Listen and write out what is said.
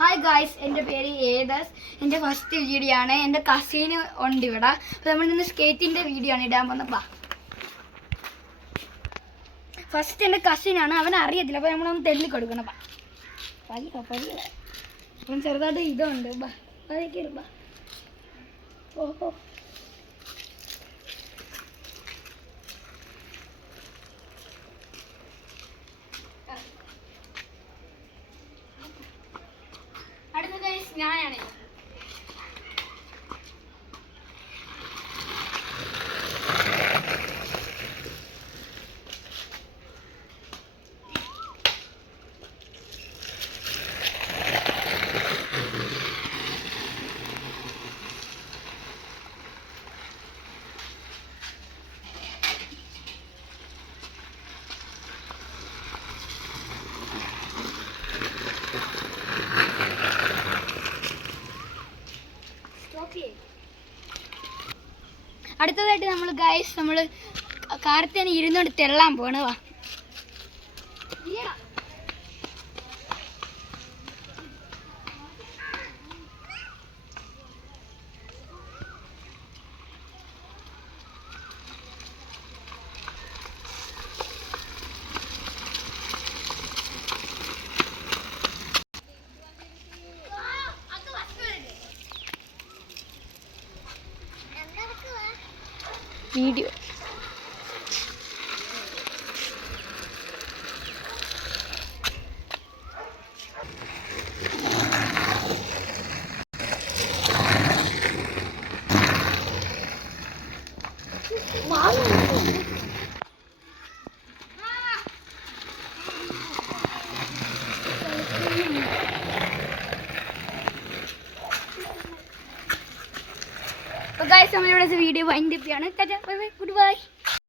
Hi guys, എൻ്റെ പേര് ഏദസ്. എൻ്റെ ഫസ്റ്റ് വീഡിയോ ആണ്. എൻ്റെ കസിന് ഉണ്ട് ഇവിടെ. അപ്പോൾ നമ്മൾ ഇന്ന് സ്കേറ്റിൻ്റെ വീഡിയോ ആണ് ഇടാൻ പോകുന്നത്. ഫസ്റ്റ് എൻ്റെ കസിനാണ്, അവൻ അറിയത്തില്ല. അപ്പോൾ നമ്മളൊന്ന് തെല്ലി കൊടുക്കണം. അവൻ ചെറുതായിട്ട് ഇതുണ്ട്. ബാ ഓഹോ അടുത്ത ഗൈസ് ഞാനാണ്. അടുത്തതായിട്ട് നമ്മൾ കാർത്തേനെ ഇരുന്നോണ്ട് തെള്ളാൻ പോണ്. വാ വീഡിയോ ഗൈസ്, നമ്മളിവിടെ വീഡിയോ വൈൻഡ് അപ്പ് ചെയ്യാണ്. Good bye.